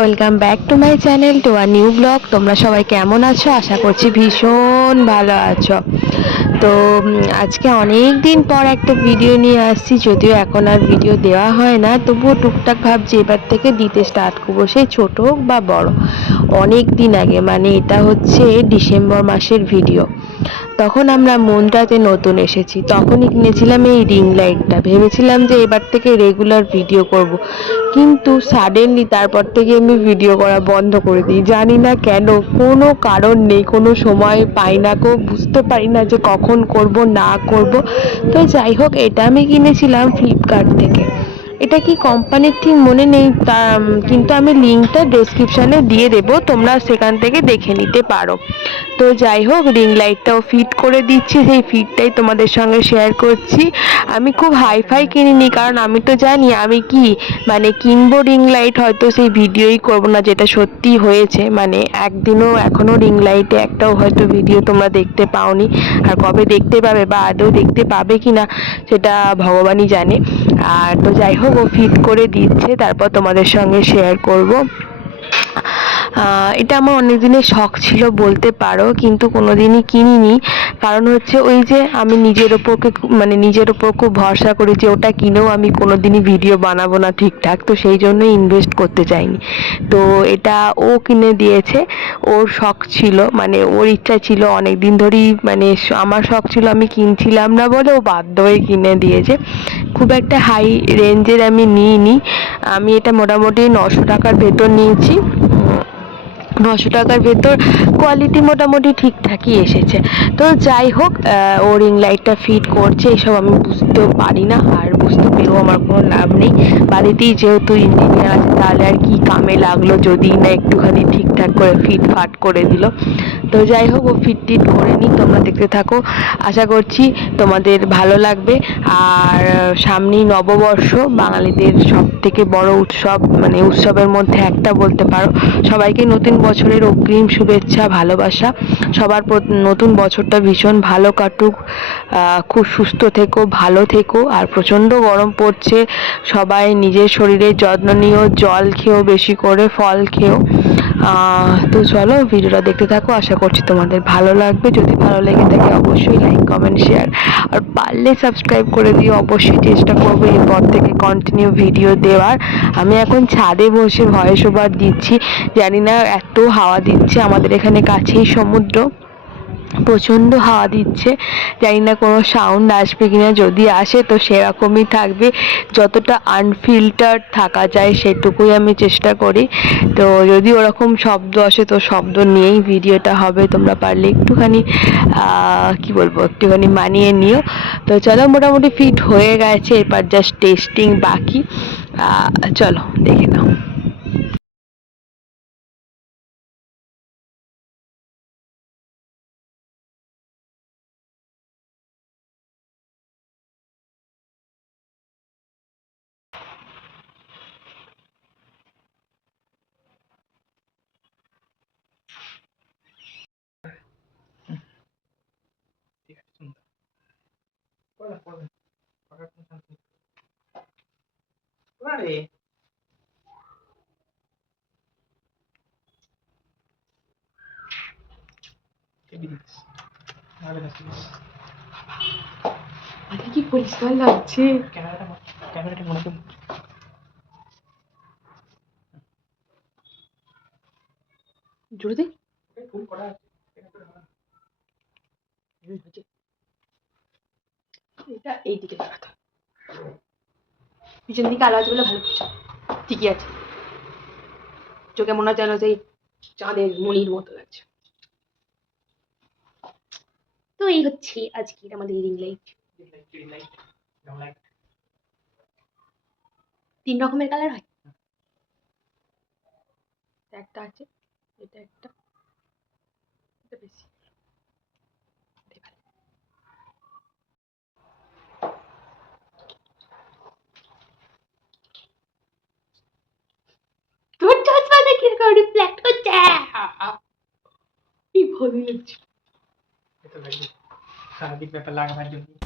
Welcome back to my channel to our new blog তোমরা সবাই কেমন আছো? আশা করছি ভীষণ ভালো আছো। তো আজকে অনেক দিন পর একটা ভিডিও নিয়ে আসছি, যদিও এখন আর ভিডিও দেওয়া হয় না। তবুও টুকটাক ভাবছি এবার থেকে দিতে স্টার্ট করব সে ছোট হোক বা বড়। অনেক দিন আগে মানে এটা হচ্ছে ডিসেম্বর মাসের ভিডিও তখন আমরা মন্দ্রাতে নতুন এসেছি। তখনই কিনেছিলাম এই রিং লাইটটা। ভেবেছিলাম যে এবার থেকে রেগুলার ভিডিও করব। কিন্তু সাডেনলি তারপর থেকে আমি ভিডিও করা বন্ধ করে দিই। জানি না কেন, কোনো কারণ নেই, কোনো সময় পাই না কো বুঝতে পারি না যে কখন করব, না করব। তো যাই হোক, এটা আমি কিনেছিলাম ফ্লিপকার্ট থেকে। এটা কি কোম্পানির ঠিক মনে নেই? তা কিন্তু আমি লিঙ্কটা ডেসক্রিপশানে দিয়ে দেবো। তোমরা সেখান থেকে দেখে নিতে পারো। তো যাই হোক রিং লাইটটাও ফিট করে দিচ্ছি। সেই ফিটটাই তোমাদের সঙ্গে শেয়ার করছি। আমি খুব হাইফাই কিনিনি কারণ আমি তো জানি আমি কি মানে কিনবো রিং লাইট হয়তো সেই ভিডিওই করব না, যেটা সত্যি হয়েছে। মানে একদিনও এখনও রিং লাইটে একটাও হয়তো ভিডিও তোমরা দেখতে পাওনি। আর কবে দেখতে পাবে বা আদৌ দেখতে পাবে কি না সেটা ভগবানই জানে। আর তো যাই হোক, ও ফিট করে দিচ্ছে, তারপর তোমাদের সঙ্গে শেয়ার করব। এটা আমার অনেক দিনের শখ ছিল বলতে পারো, কিন্তু কোনো কোনোদিনই কিনিনি। কারণ হচ্ছে ওই যে আমি নিজের ওপরকে মানে নিজের ওপর খুব ভরসা করি যে ওটা কিনেও আমি কোনোদিনই ভিডিও বানাবো না ঠিকঠাক, তো সেই জন্যই ইনভেস্ট করতে চাইনি। তো এটা ও কিনে দিয়েছে, ওর শখ ছিল মানে ওর ইচ্ছা ছিল অনেক দিন ধরেই মানে আমার শখ ছিল আমি কিনছিলাম না বলে ও বাধ্য হয়ে কিনে দিয়েছে। খুব একটা হাই রেঞ্জের আমি নিইনি, আমি এটা মোটামুটি নশো টাকার ভেতর নিয়েছি। নশো টাকার ভেতর কোয়ালিটি মোটামুটি ঠিকঠাকই এসেছে। তো যাই হোক ও রিং লাইটটা ফিট করছে, এসব আমি বুঝতেও পারি না, আর বুঝতে পেরেও আমার কোনো লাভ নেই। বাড়িতেই যেহেতু ইঞ্জিনিয়ার আছে, তাহলে আর কি কামে লাগল যদি না একটুখানি ঠিকঠাক করে ফিট ফাট করে দিল। তো যাই হোক ও ফিট টিট করে নিই তোমরা দেখতে থাকো। আশা করছি তোমাদের ভালো লাগবে। আর সামনেই নববর্ষ বাঙালিদের সব থেকে বড় উৎসব মানে উৎসবের মধ্যে একটা বলতে পারো। সবাইকে নতুন বছরের অগ্রিম শুভেচ্ছা ভালোবাসা। সবার নতুন বছরটা ভীষণ ভালো কাটুক। খুব সুস্থ থেকো ভালো থেকো। আর প্রচণ্ড গরম পড়ছে। সবাই নিজের শরীরের যত্ন নিও জল খেও বেশি করে ফল আহ, তো চলো ভিডিওটা দেখতে থাকো, আশা করছি তোমাদের ভালো লাগবে। যদি ভালো লেগে থাকে অবশ্যই লাইক কমেন্ট শেয়ার আর পারলে সাবস্ক্রাইব করে দিও, অবশ্যই চেষ্টা করব এরপর থেকে কন্টিনিউ ভিডিও দেওয়ার। আমি এখন ছাদে বসে ভয়েস ওভার দিচ্ছি। জানি না, এত হাওয়া দিচ্ছে আমাদের এখানে কাছেই সমুদ্র। প্রচণ্ড হাওয়া দিচ্ছে। জানি না কোনো সাউন্ড আসবে কিনা, যদি আসে তো সেরকমই থাকবে। যতটা আনফিল্টার থাকা যায় সেটুকুই আমি চেষ্টা করি। তো যদি ওরকম শব্দ আসে তো শব্দ নিয়েই ভিডিওটা হবে। তোমরা পারলে একটুখানি কি বলব, একটুখানি মানিয়ে নিও। তো চলো মোটামুটি ফিট হয়ে গেছে এরপর জাস্ট টেস্টিং বাকি। চলো দেখে নাও ঠিক আছে সুন্দর পড়া পড়া পড়ার কোনো শান্তি নেই। পড়া রে কেবি দিস নাহলে কাছিস আরে কি পরিষ্কার লাগছে। ক্যামেরাটা ক্যামেরাটা মনে দে। এটা লাগাতে পিছন দিকে আলো আছে বলে ভালো কিছু ঠিকই আছে। চোখে মনে হয় যেন সেই চাঁদের মনির মতো লাগছে। তো এই হচ্ছে আজকের আমাদের রিং লাইট তিন রকমের কালার হয়? একটা আছে এটা একটা এটা বেশি। তোর চশমা দেখে রিফ্লেক্ট করছে। কি ভালো লাগছে สาดิบไปพลังมันอยู่นี่